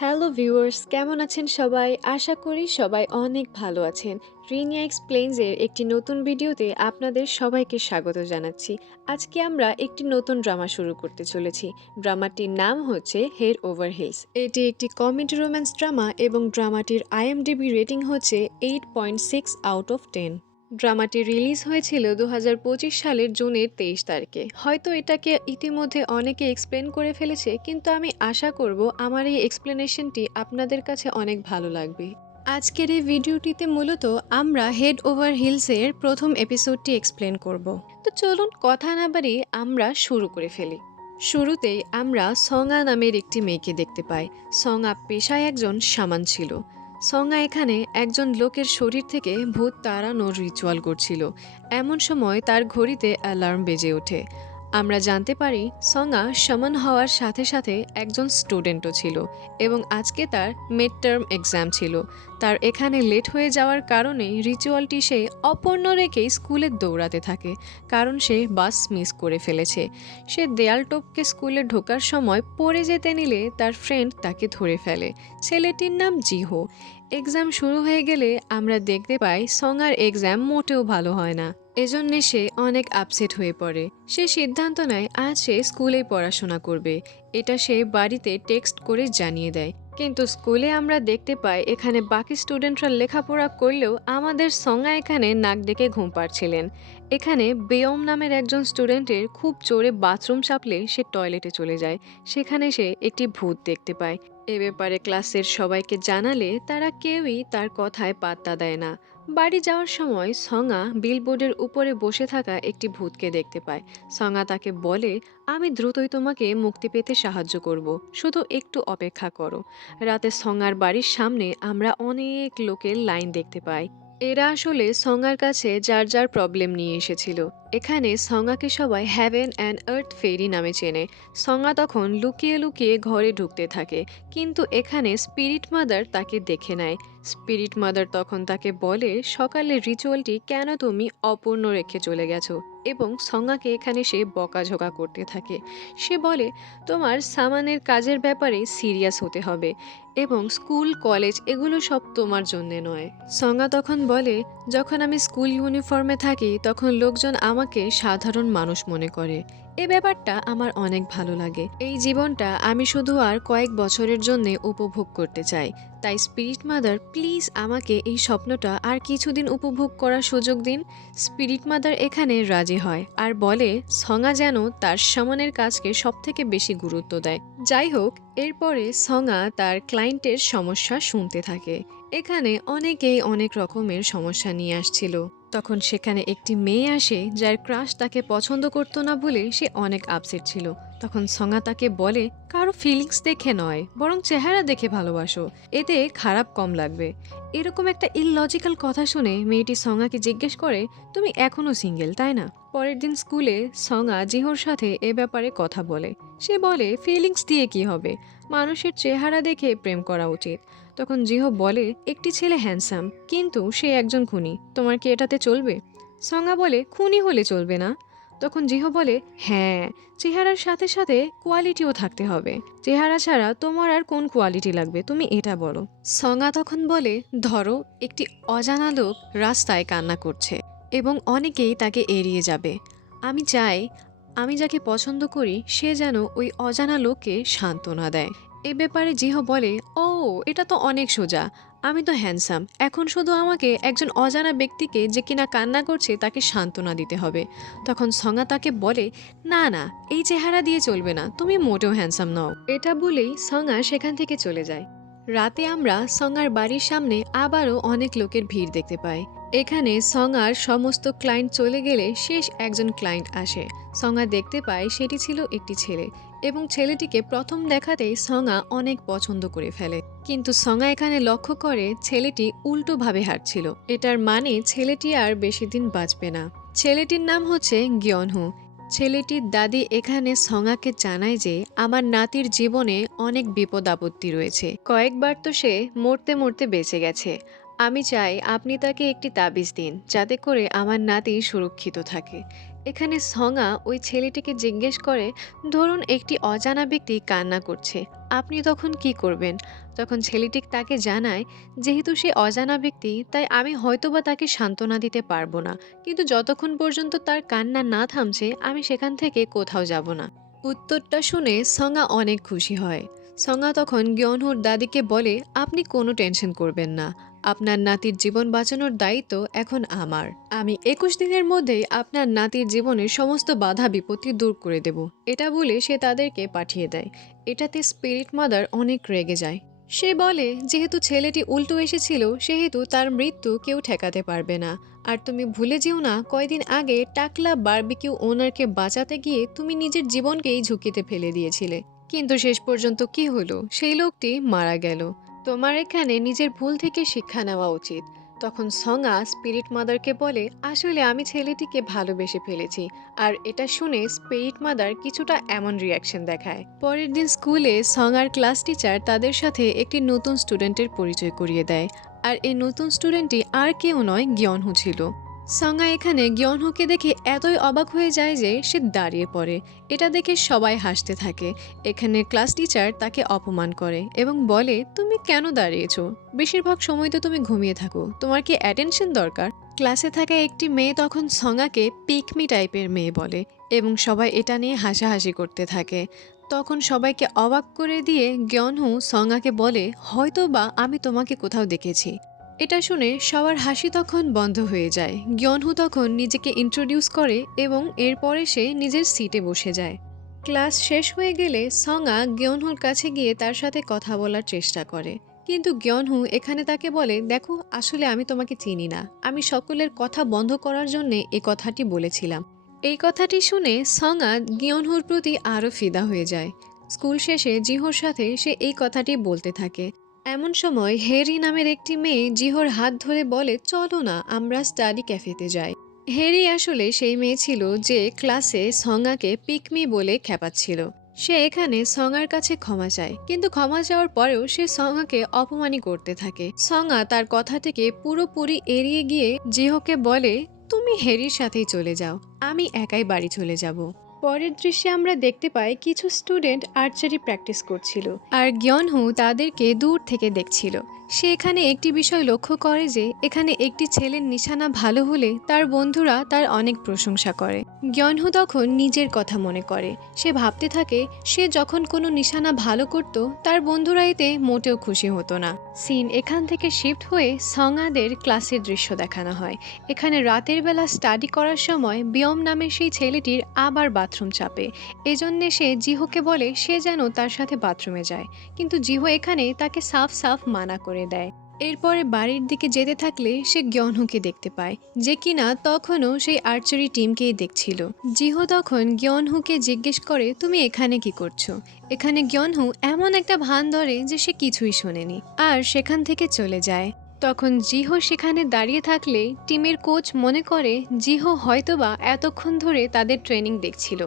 Hello viewers, কেমন আছেন সবাই? আশা করি সবাই অনেক ভালো আছেন। রিনিয়া এক্সপ্লেইনস এর একটি নতুন ভিডিওতে আপনাদের সবাইকে স্বাগত জানাচ্ছি। আজকে আমরা একটি নতুন ড্রামা শুরু করতে চলেছি। ড্রামাটির নাম হচ্ছে হেড ওভার হিলস। এটি একটি কমেডি রোম্যান্স ড্রামা এবং ড্রামাটির আইএমডিবি রেটিং হচ্ছে 8.6 আউট অফ 10। ড্রামাটি রিলিজ হয়েছিল 2025 সালের জুনের 23 তারিখে। হয়তো এটাকে ইতিমধ্যে অনেকে এক্সপ্লেন করে ফেলেছে, কিন্তু আমি আশা করব আমার এই এক্সপ্লেনেশনটি আপনাদের কাছে অনেক ভালো লাগবে। আজকের এই ভিডিওটিতে মূলত আমরা হেড ওভার হিলসের প্রথম এপিসোডটি এক্সপ্লেন করব। তো চলুন কথা না বাড়িয়ে আমরা শুরু করে ফেলি। শুরুতেই আমরা সঙ্গা নামের একটি মেয়েকে দেখতে পাই। সঙ্গা পেশায় একজন শামান ছিল। সঙ্গা এখানে একজন লোকের শরীর থেকে ভূত তাড়ানোর রিচুয়াল করছিল। এমন সময় তার ঘড়িতে অ্যালার্ম বেজে ওঠে। আমরা জানতে পারি সঙ্গা শামান হওয়ার সাথে সাথে একজন স্টুডেন্টও ছিল এবং আজকে তার মিড টার্ম এক্সাম ছিল। তার এখানে লেট হয়ে যাওয়ার কারণে রিচুয়ালটি সে অপূর্ণ রেখেই স্কুলে দৌড়াতে থাকে, কারণ সে বাস মিস করে ফেলেছে। সে দেয়াল টপকে স্কুলে ঢোকার সময় পড়ে যেতে নিলে তার ফ্রেন্ড তাকে ধরে ফেলে। ছেলেটির নাম জিহো। এক্সাম শুরু হয়ে গেলে আমরা দেখতে পাই সঙ্গার এক্সাম মোটেও ভালো হয় না। এজন্যে সে অনেক আপসেট হয়ে পড়ে। সে সিদ্ধান্ত নেয় আজ সে স্কুলেই পড়াশোনা করবে। এটা সে বাড়িতে টেক্সট করে জানিয়ে দেয়। কিন্তু স্কুলে আমরা দেখতে পাই এখানে বাকি স্টুডেন্টরা লেখাপড়া করলেও আমাদের সঙ্গা এখানে নাক ডেকে ঘুম পাড়ছিলেন। এখানে বেয়ম নামের একজন স্টুডেন্টের খুব জোরে বাথরুম চাপলে সে টয়লেটে চলে যায়। সেখানে সে একটি ভূত দেখতে পায়। এ ব্যাপারে ক্লাসের সবাইকে জানালে তারা কেউই তার কথায় পাত্তা দেয় না। বাড়ি যাওয়ার সময় সঙ্গা বিলবোর্ডের উপরে বসে থাকা একটি ভূতকে দেখতে পায়। সঙ্গা তাকে বলে, আমি দ্রুতই তোমাকে মুক্তি পেতে সাহায্য করব, শুধু একটু অপেক্ষা করো। রাতে সঙ্গার বাড়ির সামনে আমরা অনেক লোকের লাইন দেখতে পাই। এরা আসলে সঙ্গার কাছে যার যার প্রবলেম নিয়ে এসেছিল। এখানে সঙ্গাকে সবাই হ্যাভেন অ্যান্ড আর্থ ফেরি নামে চেনে। সঙ্গা তখন লুকিয়ে লুকিয়ে ঘরে ঢুকতে থাকে, কিন্তু এখানে স্পিরিট মাদার তাকে দেখে নেয়। স্পিরিট মাদার তখন তাকে বলে সকালের রিচুয়ালটি কেন তুমি অপূর্ণ রেখে চলে গেছো, এবং সঙ্গাকে এখানে সে বকাঝকা করতে থাকে। সে বলে তোমার সামানের কাজের ব্যাপারে সিরিয়াস হতে হবে এবং স্কুল কলেজ এগুলো সব তোমার জন্যে নয়। সঙ্গা তখন বলে যখন আমি স্কুল ইউনিফর্মে থাকি তখন লোকজন আমাকে সাধারণ মানুষ মনে করে। এ ব্যাপারটা আমার অনেক ভালো লাগে। এই জীবনটা আমি শুধু আর কয়েক বছরের জন্য উপভোগ করতে চাই। তাই স্পিরিট মাদার প্লিজ আমাকে এই স্বপ্নটা আর কিছুদিন উপভোগ করার সুযোগ দিন। স্পিরিট মাদার এখানে রাজি হয় আর বলে সঙ্গা যেন তার সামনের কাজকে সবথেকে বেশি গুরুত্ব দেয়। যাই হোক, এরপরে সঙ্গা তার ক্লায়েন্টের সমস্যা শুনতে থাকে। এখানে অনেকেই অনেক রকমের সমস্যা নিয়ে আসছিল। তখন সেখানে একটি মেয়ে আসে যার ক্রাশ তাকে পছন্দ করতো না বলে সে অনেক আপসেট ছিল। তখন সঙ্গা তাকে বলে কারো ফিলিংস দেখে নয়, বরং চেহারা দেখে ভালোবাসো, এতে খারাপ কম লাগবে। এরকম একটা ইললজিক্যাল কথা শুনে মেয়েটি সঙ্গাকে জিজ্ঞেস করে তুমি এখনো সিঙ্গেল তাই না? পরের দিন স্কুলে সঙ্গা জিহোর সাথে এ ব্যাপারে কথা বলে। সে বলে ফিলিংস দিয়ে কি হবে, মানুষের চেহারা দেখে প্রেম করা উচিত। তখন জিহো বলে একটি ছেলে হ্যান্ডসাম, কিন্তু সে একজন খুনি, তোমার কি এটাতে চলবে? সঙ্গা বলে খুনি হলে চলবে না। তখন জিহো বলে হ্যাঁ, চেহারার সাথে সাথে কোয়ালিটিও থাকতে হবে। চেহারা ছাড়া তোমার আর কোন কোয়ালিটি লাগবে তুমি এটা বলো। সঙ্গা তখন বলে ধরো একটি অজানা লোক রাস্তায় কান্না করছে এবং অনেকেই তাকে এড়িয়ে যাবে। আমি চাই আমি যাকে পছন্দ করি সে যেন ওই অজানা লোককে সান্ত্বনা দেয়। এ ব্যাপারে জিহো বলে ও, এটা তো অনেক সোজা। আমি তো হ্যান্ডসাম, এখন শুধু আমাকে একজন অজানা ব্যক্তিকে যে কিনা কান্না করছে তাকে সান্ত্বনা দিতে হবে। তখন সঙ্গা তাকে বলে না না, এই চেহারা দিয়ে চলবে না, তুমি মোটেও হ্যান্ডসাম নও। এটা বলেই সঙ্গা সেখান থেকে চলে যায়। রাতে আমরা সঙ্গার বাড়ির সামনে আবারও অনেক লোকের ভিড় দেখতে পাই। এখানে সঙ্গার সমস্ত ক্লায়েন্ট চলে গেলে শেষ একজন ক্লায়েন্ট আসে। সঙ্গা দেখতে পায় সেটি ছিল একটি ছেলে এবং ছেলেটিকে প্রথম দেখাতেই সঙ্গা অনেক পছন্দ করে ফেলে। কিন্তু সঙ্গা এখানে লক্ষ্য করে ছেলেটি উল্টোভাবে হাঁটছিল। এটার মানে ছেলেটি আর বেশি দিন বাঁচবে না। ছেলেটির নাম হচ্ছে গিয়নহু। ছেলেটির দাদি এখানে সঙ্গাকে জানায় যে আমার নাতির জীবনে অনেক বিপদ আপত্তি রয়েছে, কয়েকবার তো সে মরতে মরতে বেঁচে গেছে। আমি চাই আপনি তাকে একটি তাবিজ দিন যাতে করে আমার নাতি সুরক্ষিত থাকে। এখানে সঙ্গা ওই ছেলেটিকে জিজ্ঞেস করে ধরুন একটি অজানা ব্যক্তি কান্না করছে, আপনি তখন কি করবেন? তখন ছেলেটি তাকে জানায়, যেহেতু সে অজানা ব্যক্তি তাই আমি হয়তোবা তাকে সান্ত্বনা দিতে পারবো না, কিন্তু যতক্ষণ পর্যন্ত তার কান্না না থামছে আমি সেখান থেকে কোথাও যাব না। উত্তরটা শুনে সঙ্গা অনেক খুশি হয়। সঙ্গা তখন গিয়নহুর দাদিকে বলে, আপনি কোনো টেনশন করবেন না, আপনার নাতির জীবন বাঁচানোর দায়িত্ব এখন আমার। আমি 21 দিনের মধ্যেই আপনার নাতির জীবনের সমস্ত বাধা বিপত্তি দূর করে দেব। এটা বলে সে তাদেরকে পাঠিয়ে দেয়। এটাতে স্পিরিট মাদার অনেক রেগে যায়। সে বলে, যেহেতু ছেলেটি উল্টো এসেছিল সেহেতু তার মৃত্যু কেউ ঠেকাতে পারবে না। আর তুমি ভুলে যেও না, কয়দিন আগে টাকলা বারবিকিউ ওনারকে বাঁচাতে গিয়ে তুমি নিজের জীবনকেই ঝুঁকিতে ফেলে দিয়েছিলে, কিন্তু শেষ পর্যন্ত কি হলো, সেই লোকটি মারা গেল। তোমার এখানে নিজের ভুল থেকে শিক্ষা নেওয়া উচিত। তখন সঙ্গা স্পিরিট মাদারকে বলে, আসলে আমি ছেলেটিকে ভালোবেসে ফেলেছি। আর এটা শুনে স্পিরিট মাদার কিছুটা এমন রিয়াকশন দেখায়। পরের দিন স্কুলে সঙ্গার ক্লাস টিচার তাদের সাথে একটি নতুন স্টুডেন্টের পরিচয় করিয়ে দেয়। আর এই নতুন স্টুডেন্টটি আর কেউ নয়, গিয়নহু ছিল। সঙ্গা এখানে গিয়নহুকে দেখে এতই অবাক হয়ে যায় যে সে দাঁড়িয়ে পড়ে। এটা দেখে সবাই হাসতে থাকে। এখানে ক্লাস টিচার তাকে অপমান করে এবং বলে, তুমি কেন দাঁড়িয়েছো? বেশিরভাগ সময় তো তুমি ঘুমিয়ে থাকো, তোমার কি অ্যাটেনশন দরকার? ক্লাসে থাকা একটি মেয়ে তখন সঙ্গাকে পিকমি টাইপের মেয়ে বলে এবং সবাই এটা নিয়ে হাসাহাসি করতে থাকে। তখন সবাইকে অবাক করে দিয়ে গিয়নহু সঙ্গাকে বলে, হয়তো বা আমি তোমাকে কোথাও দেখেছি। এটা শুনে সবার হাসি তখন বন্ধ হয়ে যায়। গিয়নহু তখন নিজেকে ইন্ট্রোডিউস করে এবং এরপরে সে নিজের সিটে বসে যায়। ক্লাস শেষ হয়ে গেলে সঙ্গা গিয়নহুর কাছে গিয়ে তার সাথে কথা বলার চেষ্টা করে, কিন্তু গিয়নহু এখানে তাকে বলে, দেখো আসলে আমি তোমাকে চিনি না, আমি সকলের কথা বন্ধ করার জন্য এই কথাটি বলেছিলাম। এই কথাটি শুনে সঙ্গা গিয়নহুর প্রতি আরও ফিদা হয়ে যায়। স্কুল শেষে জিহোর সাথে সে এই কথাটি বলতে থাকে। এমন সময় হেরি নামের একটি মেয়ে জিহোর হাত ধরে বলে, চলো না আমরা স্টাডি ক্যাফেতে যাই। হেরি আসলে সেই মেয়ে ছিল যে ক্লাসে সঙ্গাকে পিকমি বলে খেপাচ্ছিল। সে এখানে সঙ্গার কাছে ক্ষমা চায়, কিন্তু ক্ষমা চাওয়ার পরেও সে সঙ্গাকে অপমানই করতে থাকে। সঙ্গা তার কথা থেকে পুরোপুরি এড়িয়ে গিয়ে জিহোকে বলে, তুমি হেরির সাথেই চলে যাও, আমি একাই বাড়ি চলে যাব। পরের দৃশ্যে আমরা দেখতে পাই কিছু স্টুডেন্ট আর্চারি প্র্যাকটিস করছিল আর গিয়নহু তাদেরকে দূর থেকে দেখছিল। সে এখানে একটি বিষয় লক্ষ্য করে যে এখানে একটি ছেলের নিশানা ভালো হলে তার বন্ধুরা তার অনেক প্রশংসা করে। গিয়নহু তখন নিজের কথা মনে করে। সে ভাবতে থাকে, সে যখন কোনো নিশানা ভালো করত তার বন্ধুরা এতে মোটেও খুশি হতো না। সিন এখান থেকে শিফট হয়ে সঙ্গাদের ক্লাসের দৃশ্য দেখানো হয়। এখানে রাতের বেলা স্টাডি করার সময় বিয়ম নামের সেই ছেলেটির আবার বাথরুম চাপে। এজন্যে সে জিহোকে বলে সে যেন তার সাথে বাথরুমে যায়, কিন্তু জিহো এখানে তাকে সাফ সাফ মানা করে দেয়। এরপরে বাড়ির দিকে যেতে থাকলে সে গিয়নহুকে দেখতে পায়, যে কিনা তখনও সেই আর্চারি টিমকেই দেখছিল। জিহো তখন গিয়নহুকে জিজ্ঞেস করে, তুমি এখানে কি করছো? এখানে গিয়নহু এমন একটা ভান ধরে যে সে কিছুই শোনেনি আর সেখান থেকে চলে যায়। তখন জিহো সেখানে দাঁড়িয়ে থাকলে টিমের কোচ মনে করে জিহো হয়তোবা এতক্ষণ ধরে তাদের ট্রেনিং দেখছিল।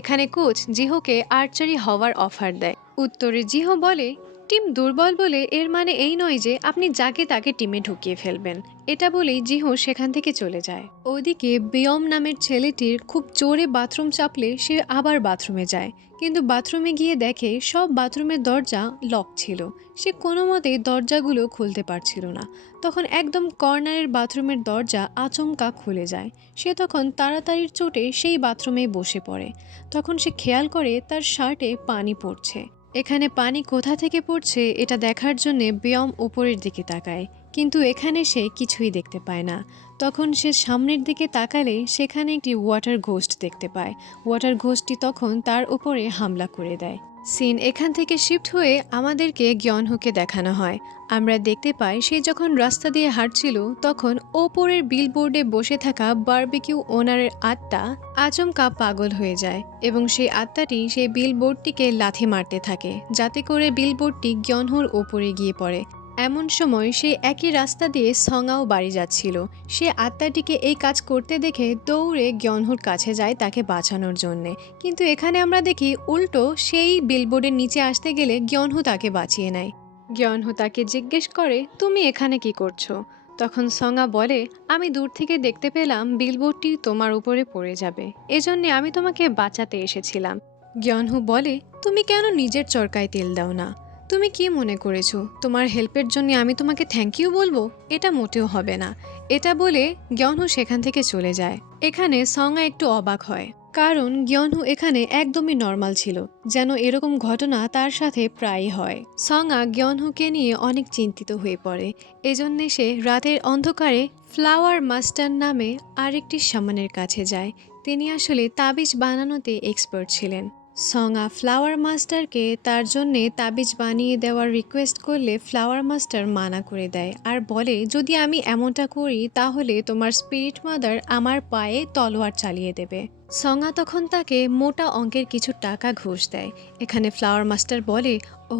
এখানে কোচ জিহোকে আর্চারি হওয়ার অফার দেয়। উত্তরে জিহো বলে, টিম দুর্বল বলে এর মানে এই নয় যে আপনি যাকে তাকে টিমে ঢুকিয়ে ফেলবেন। এটা বলেই জিহো সেখান থেকে চলে যায়। ওদিকে বিয়ম নামের ছেলেটির খুব জোরে বাথরুম চাপলে সে আবার বাথরুমে যায়, কিন্তু বাথরুমে গিয়ে দেখে সব বাথরুমের দরজা লক ছিল। সে কোনো মতে দরজাগুলো খুলতে পারছিল না। তখন একদম কর্নারের বাথরুমের দরজা আচমকা খুলে যায়। সে তখন তাড়াতাড়ির চোটে সেই বাথরুমে বসে পড়ে। তখন সে খেয়াল করে তার শার্টে পানি পড়ছে। এখানে পানি কোথা থেকে পড়ছে এটা দেখার জন্য বিয়ম উপরের দিকে তাকায়, কিন্তু এখানে সে কিছুই দেখতে পায় না। তখন সে সামনের দিকে তাকালে সেখানে একটি ওয়াটার ঘোস্ট দেখতে পায়। ওয়াটার ঘোস্টটি তখন তার উপরে হামলা করে দেয়। সিন এখান থেকে শিফট হয়ে আমাদেরকে গিয়নহুকে দেখানো হয়। আমরা দেখতে পাই সে যখন রাস্তা দিয়ে হাঁটছিল তখন ওপরের বিলবোর্ডে বসে থাকা বারবিকিউ ওনারের আত্মা আচমকা পাগল হয়ে যায় এবং সেই আত্মাটি সেই বিলবোর্ডটিকে লাথি মারতে থাকে, যাতে করে বিলবোর্ডটি গিয়নহুর ওপরে গিয়ে পড়ে। এমন সময় সে একই রাস্তা দিয়ে সঙ্গাও বাড়ি যাচ্ছিল। সে আত্মাটিকে এই কাজ করতে দেখে দৌড়ে গিয়নহুর কাছে যায় তাকে বাঁচানোর জন্যে, কিন্তু এখানে আমরা দেখি উল্টো সেই বিলবোর্ডের নিচে আসতে গেলে গিয়নহু তাকে বাঁচিয়ে নেয়। গিয়নহু তাকে জিজ্ঞেস করে, তুমি এখানে কি করছো? তখন সঙ্গা বলে, আমি দূর থেকে দেখতে পেলাম বিলবোর্ডটি তোমার উপরে পড়ে যাবে, এজন্যে আমি তোমাকে বাঁচাতে এসেছিলাম। গিয়নহু বলে, তুমি কেন নিজের চরকায় তেল দাও না? তুমি কি মনে করেছো তোমার হেল্পের জন্য আমি তোমাকে থ্যাংক ইউ বলবো? এটা মোটেও হবে না। এটা বলে গয়নহু সেখান থেকে চলে যায়। এখানে সঙ্গা একটু অবাক হয়, কারণ গয়নহু এখানে একদমই নর্মাল ছিল, যেন এরকম ঘটনা তার সাথে প্রায়ই হয়। সঙ্গা গয়নহুকে নিয়ে অনেক চিন্তিত হয়ে পড়ে। এজন্য সে রাতের অন্ধকারে ফ্লাওয়ার মাস্টার নামে আরেকটি শামানের কাছে যায়। তিনি আসলে তাবিজ বানানোতে এক্সপার্ট ছিলেন। সঙ্গা ফ্লাওয়ার মাস্টারকে তার জন্যে তাবিজ বানিয়ে দেওয়ার রিকোয়েস্ট করলে ফ্লাওয়ার মাস্টার মানা করে দেয় আর বলে, যদি আমি এমনটা করি তাহলে তোমার স্পিরিট মাদার আমার পায়ে তলোয়ার চালিয়ে দেবে। সঙ্গা তখন তাকে মোটা অঙ্কের কিছু টাকা ঘুষ দেয়। এখানে ফ্লাওয়ার মাস্টার বলে, ও,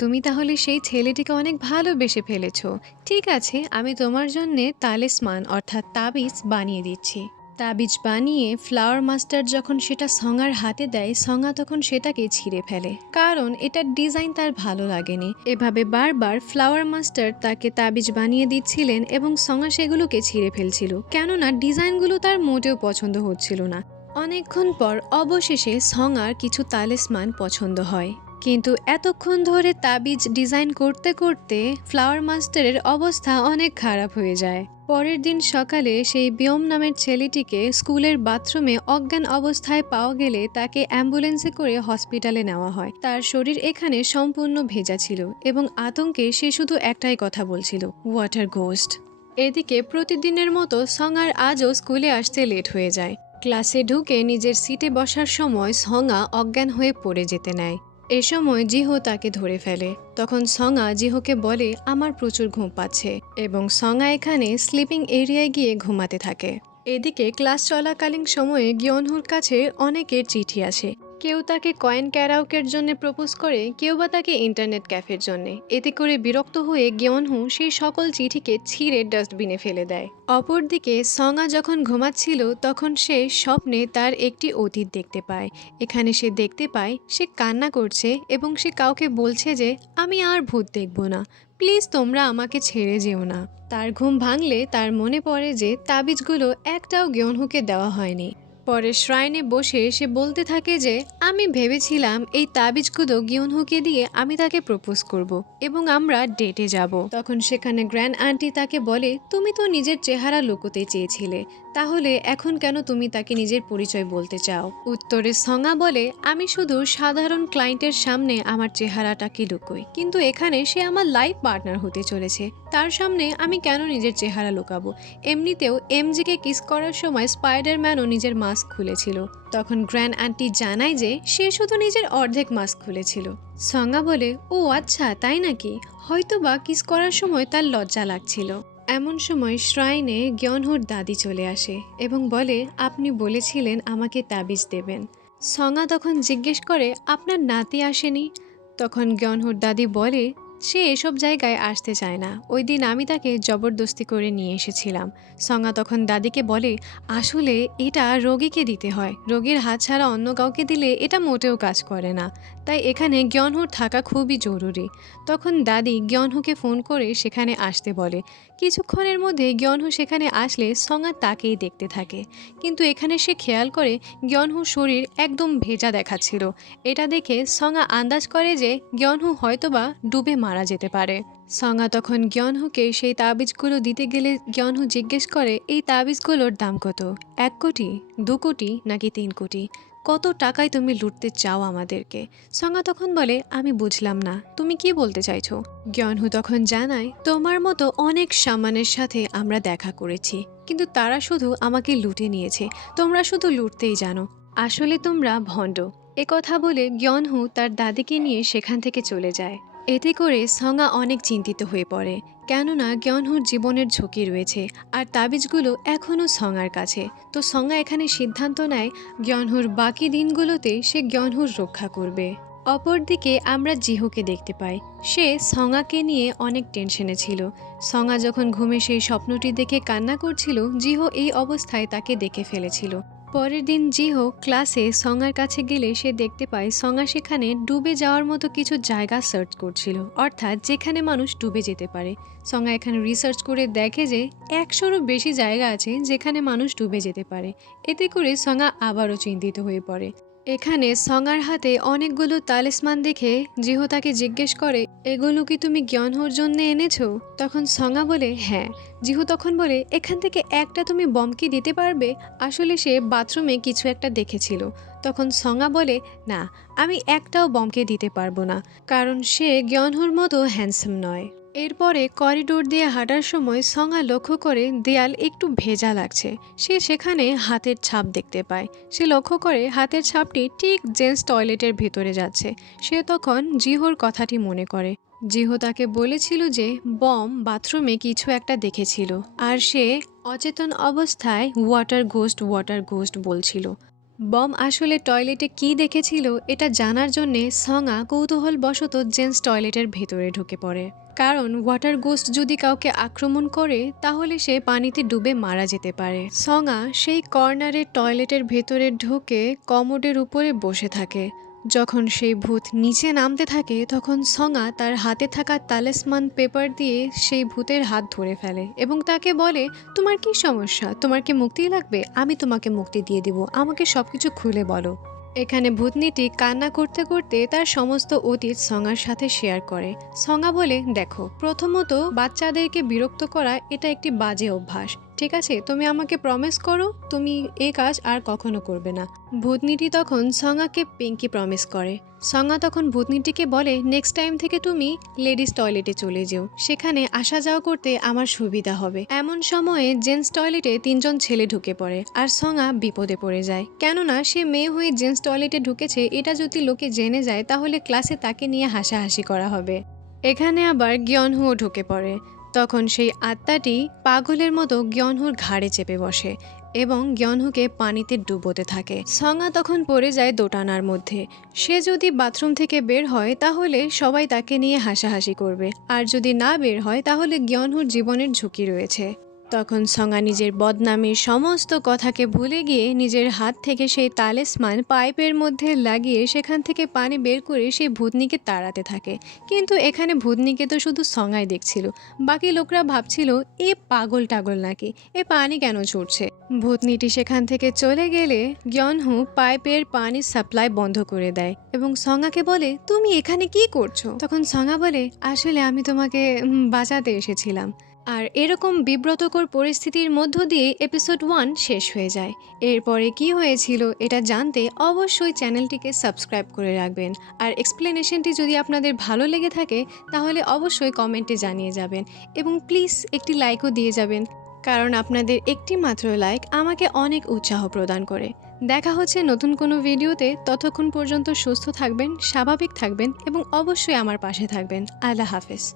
তুমি তাহলে সেই ছেলেটিকে অনেক ভালোবেসে ফেলেছো। ঠিক আছে, আমি তোমার জন্যে তালিসমান অর্থাৎ তাবিজ বানিয়ে দিচ্ছি। তাবিজ বানিয়ে ফ্লাওয়ার মাস্টার যখন সেটা সঙ্গার হাতে দেয়, সঙ্গা তখন সেটাকে ছিঁড়ে ফেলে, কারণ এটার ডিজাইন তার ভালো লাগেনি। এভাবে বারবার ফ্লাওয়ার মাস্টার তাকে তাবিজ বানিয়ে দিচ্ছিলেন এবং সঙ্গা সেগুলোকে ছিঁড়ে ফেলছিল, কেননা ডিজাইনগুলো তার মোটেও পছন্দ হচ্ছিল না। অনেকক্ষণ পর অবশেষে সঙ্গার কিছু তালিসমান পছন্দ হয়, কিন্তু এতক্ষণ ধরে তাবিজ ডিজাইন করতে করতে ফ্লাওয়ার মাস্টারের অবস্থা অনেক খারাপ হয়ে যায়। পরের দিন সকালে সেই বিয়ম নামের ছেলেটিকে স্কুলের বাথরুমে অজ্ঞান অবস্থায় পাওয়া গেলে তাকে অ্যাম্বুলেন্সে করে হসপিটালে নেওয়া হয়। তার শরীর এখানে সম্পূর্ণ ভেজা ছিল এবং আতঙ্কে সে শুধু একটাই কথা বলছিল, ওয়াটার গোস্ট। এদিকে প্রতিদিনের মতো সঙ্গার আজও স্কুলে আসতে লেট হয়ে যায়। ক্লাসে ঢুকে নিজের সিটে বসার সময় সঙ্গা অজ্ঞান হয়ে পড়ে যেতে নেয়। এ সময় জিহো তাকে ধরে ফেলে। তখন সঙ্গা জিহোকে বলে, আমার প্রচুর ঘুম পাচ্ছে, এবং সঙ্গা এখানে স্লিপিং এরিয়ায় গিয়ে ঘুমাতে থাকে। এদিকে ক্লাস চলাকালীন সময়ে গয়নহুর কাছে অনেকের চিঠি আসে। কেউ তাকে কয়েন ক্যারাওকের জন্য প্রপোজ করে, কেউ বা তাকে ইন্টারনেট ক্যাফের জন্য। এতে করে বিরক্ত হয়ে গয়নহু সেই সকল চিঠিকে ছিঁড়ে ডাস্টবিনে ফেলে দেয়। অপরদিকে সঙ্গা যখন ঘুমাচ্ছিল তখন সে স্বপ্নে তার একটি অতীত দেখতে পায়। এখানে সে দেখতে পায় সে কান্না করছে এবং সে কাউকে বলছে যে, আমি আর ভূত দেখব না, প্লিজ তোমরা আমাকে ছেড়ে যেও না। তার ঘুম ভাঙলে তার মনে পড়ে যে তাবিজগুলো একটাও গয়নহুকে দেওয়া হয়নি। পরে শ্রাইনে বসে সে বলতে থাকে যে, আমি ভেবেছিলাম এই তাবিজগুলো গয়নহুকে দিয়ে আমি তাকে প্রপোজ করব এবং আমরা ডেটে যাব। তখন সেখানে গ্র্যান্ড আন্টি তাকে বলে, তুমি তো নিজের চেহারা লুকোতে চেয়েছিলে, তাহলে এখন কেন তুমি তাকে নিজের পরিচয় বলতে চাও? উত্তরে সঙ্গা বলে, আমি শুধু সাধারণ ক্লায়েন্টের সামনে আমার চেহারাটাকে লুকোই, কিন্তু এখানে সে আমার লাইফ পার্টনার হতে চলেছে, তার সামনে আমি কেন নিজের চেহারা লুকাবো? এমনিতেও এমজিকে কিস করার সময় স্পাইডারম্যানও নিজের মাস্ক খুলেছিল। তখন গ্র্যান্ড আন্টি জানায় যে সে শুধু নিজের অর্ধেক মাস্ক খুলেছিল। সঙ্গা বলে, ও আচ্ছা, তাই নাকি? হয়তোবা কিস করার সময় তার লজ্জা লাগছিল। এমন সময় শ্রাইনে গয়নহুর দাদি চলে আসে এবং বলে, আপনি বলেছিলেন আমাকে তাবিজ দেবেন। সঙ্গা তখন জিজ্ঞেস করে, আপনার নাতি আসেনি? তখন গয়নহুর দাদি বলে, সে এসব জায়গায় আসতে চায় না, ওই দিন আমি তাকে জবরদস্তি করে নিয়ে এসেছিলাম। সঙ্গা তখন দাদিকে বলে, আসলে এটা রোগীকে দিতে হয়, রোগীর হাত ছাড়া অন্য কাউকে দিলে এটা মোটেও কাজ করে না, তাই এখানে গয়নহুর থাকা খুবই জরুরি। তখন দাদি গয়নহুকে ফোন করে সেখানে আসতে বলে। কিছুক্ষণের মধ্যে গয়নহু সেখানে আসলে সঙ্গা তাকেই দেখতে থাকে, কিন্তু এখানে সে খেয়াল করে গয়নহুর শরীর একদম ভেজা দেখাচ্ছিল। এটা দেখে সঙ্গা আন্দাজ করে যে গয়নহু হয়তোবা ডুবে মারা যেতে পারে। সঙ্গা তখন গয়নহুকে সেই তাবিজগুলো দিতে গেলে গয়নহু জিজ্ঞেস করে, এই তাবিজগুলোর দাম কত? 1 কোটি, 2 কোটি নাকি 3 কোটি? কত টাকায় তুমি লুটতে চাও আমাদেরকে? সঙ্গা তখন বলে, আমি বুঝলাম না, তুমি কি বলতে চাইছো? গয়নহু তখন জানায়, তোমার মতো অনেক সামানের সাথে আমরা দেখা করেছি, কিন্তু তারা শুধু আমাকে লুটে নিয়েছে, তোমরা শুধু লুটতেই জানো, আসলে তোমরা ভণ্ড। কথা বলে গয়নহু তার দাদিকে নিয়ে সেখান থেকে চলে যায়। এতে করে সঙ্গা অনেক চিন্তিত হয়ে পড়ে, কেননা গয়নহুর জীবনের ঝুঁকি রয়েছে আর তাবিজগুলো এখনও সঙ্গার কাছে। তো সঙ্গা এখানে সিদ্ধান্ত নেয় গয়নহুর বাকি দিনগুলোতে সে গয়নহুর রক্ষা করবে। অপরদিকে আমরা জিহোকে দেখতে পাই। সে সঙ্গাকে নিয়ে অনেক টেনশনে ছিল। সঙ্গা যখন ঘুমে সেই স্বপ্নটি দেখে কান্না করছিল, জিহো এই অবস্থায় তাকে দেখে ফেলেছিল। পরের দিন জিহো ক্লাসে সঙ্গার কাছে গেলে সে দেখতে পায় সঙ্গা সেখানে ডুবে যাওয়ার মতো কিছু জায়গা সার্চ করছিল, অর্থাৎ যেখানে মানুষ ডুবে যেতে পারে। সঙ্গা এখানে রিসার্চ করে দেখে যে 100-রও বেশি জায়গা আছে যেখানে মানুষ ডুবে যেতে পারে। এতে করে সঙ্গা আবারও চিন্তিত হয়ে পড়ে। এখানে সঙার হাতে অনেকগুলো তালিসমান দেখে জিহো তাকে জিজ্ঞেস করে, এগুলো কি তুমি জ্ঞানহোর জন্য এনেছো? তখন সঙা বলে হ্যাঁ। জিহো তখন বলে, এখান থেকে একটা তুমি বম কি দিতে পারবে? আসলে সে বাথরুমে কিছু একটা দেখেছিল। তখন সঙা বলে, না, আমি একটাও বমকে দিতে পারবো না, কারণ সে জ্ঞানহোর মতো হ্যান্ডসাম নয়। এরপরে করিডোর দিয়ে হাঁটার সময় সঙা লক্ষ্য করে দেয়াল একটু ভেজা লাগছে। সে সেখানে হাতের ছাপ দেখতে পায়। সে লক্ষ্য করে হাতের ছাপটি ঠিক জেন্টস টয়লেটের ভেতরে যাচ্ছে। সে তখন জিহোর কথাটি মনে করে। জিহো তাকে বলেছিল যে বম বাথরুমে কিছু একটা দেখেছিল, আর সে অচেতন অবস্থায় ওয়াটার গোস্ট বলছিল। বম আসলে টয়লেটে কি দেখেছিল এটা জানার জন্যে সঙা কৌতূহলবশত জেন্টস টয়লেটের ভেতরে ঢুকে পড়ে। কারণ ওয়াটার গোস্ট যদি কাউকে আক্রমণ করে তাহলে সে পানিতে ডুবে মারা যেতে পারে। সঙা সেই কর্নারে টয়লেটের ভেতরে ঢুকে কমোডের উপরে বসে থাকে। যখন সেই ভূত নিচে নামতে থাকে তখন সঙা তার হাতে থাকা তালিসমান পেপার দিয়ে সেই ভূতের হাত ধরে ফেলে এবং তাকে বলে, তোমার কি সমস্যা? তোমার কি মুক্তি লাগবে? আমি তোমাকে মুক্তি দিয়ে দিব, আমাকে সবকিছু খুলে বলো। এখানে ভূতনিটি কান্না করতে করতে তার সমস্ত অতীত সঙার সাথে শেয়ার করে। সঙা বলে, দেখো, প্রথমত বাচ্চাদেরকে বিরক্ত করা এটা একটি বাজে অভ্যাস। ঠিক আছে, তুমি আমাকে প্রমিস করো তুমি এই কাজ আর কখনো করবে না। ভূতনিটি তখন সঙাকে পিঙ্কি প্রমিস করে। সঙা তখন ভূতনিটিকে বলে, নেক্সট টাইম থেকে তুমি লেডিস টয়লেটে চলে যেও, সেখানে আসা যাওয়া করতে আমার সুবিধা হবে। এমন সময়ে জেন্টস টয়লেটে 3জন ছেলে ঢুকে পড়ে আর সঙা বিপদে পড়ে যায়, কেননা সে মেয়ে হয়ে জেন্টস টয়লেটে ঢুকেছে। এটা যদি লোকে জেনে যায় তাহলে ক্লাসে তাকে নিয়ে হাসাহাসি করা হবে। এখানে আবার জ্ঞানহুও ঢুকে পড়ে। তখন সেই আত্মাটি পাগলের মতো জ্ঞানহুর ঘাড়ে চেপে বসে এবং জ্ঞানহুকে পানিতে ডুবোতে থাকে। সঙা তখন পড়ে যায় দোটানার মধ্যে। সে যদি বাথরুম থেকে বের হয় তাহলে সবাই তাকে নিয়ে হাসাহাসি করবে, আর যদি না বের হয় তাহলে জ্ঞানহুর জীবনের ঝুঁকি রয়েছে। তখন সঙা নিজের বদনামের সমস্ত কথাকে ভুলে গিয়ে নিজের হাত থেকে সেই তালিসমান পাইপের মধ্যে লাগিয়ে সেখান থেকে পানি বের করে সেই ভূতনিকে তাড়াতে থাকে। কিন্তু এখানে ভূতনিকে তো শুধু সঙাই দেখছিল, বাকি লোকরা ভাবছিল এ পাগল টাগল নাকি, এ পানি কেন ছুটছে। ভূতনিটি সেখান থেকে চলে গেলে জ্ঞানহু পাইপের পানির সাপ্লাই বন্ধ করে দেয় এবং সঙাকে বলে, তুমি এখানে কি করছো? তখন সঙা বলে, আসলে আমি তোমাকে বাঁচাতে এসেছিলাম। আর এরকম বিব্রতকর পরিস্থিতির মধ্য দিয়ে এপিসোড 1 শেষ হয়ে যায়। এরপরে কি হয়েছিল এটা জানতে অবশ্যই চ্যানেলটিকে সাবস্ক্রাইব করে রাখবেন। আর এক্সপ্লেনেশনটি যদি আপনাদের ভালো লেগে থাকে তাহলে অবশ্যই কমেন্টে জানিয়ে যাবেন এবং প্লিজ একটি লাইকও দিয়ে যাবেন, কারণ আপনাদের একটি মাত্র লাইক আমাকে অনেক উৎসাহ প্রদান করে। দেখা হচ্ছে নতুন কোনো ভিডিওতে, ততক্ষণ পর্যন্ত সুস্থ থাকবেন, স্বাভাবিক থাকবেন এবং অবশ্যই আমার পাশে থাকবেন। আল্লাহ হাফেজ।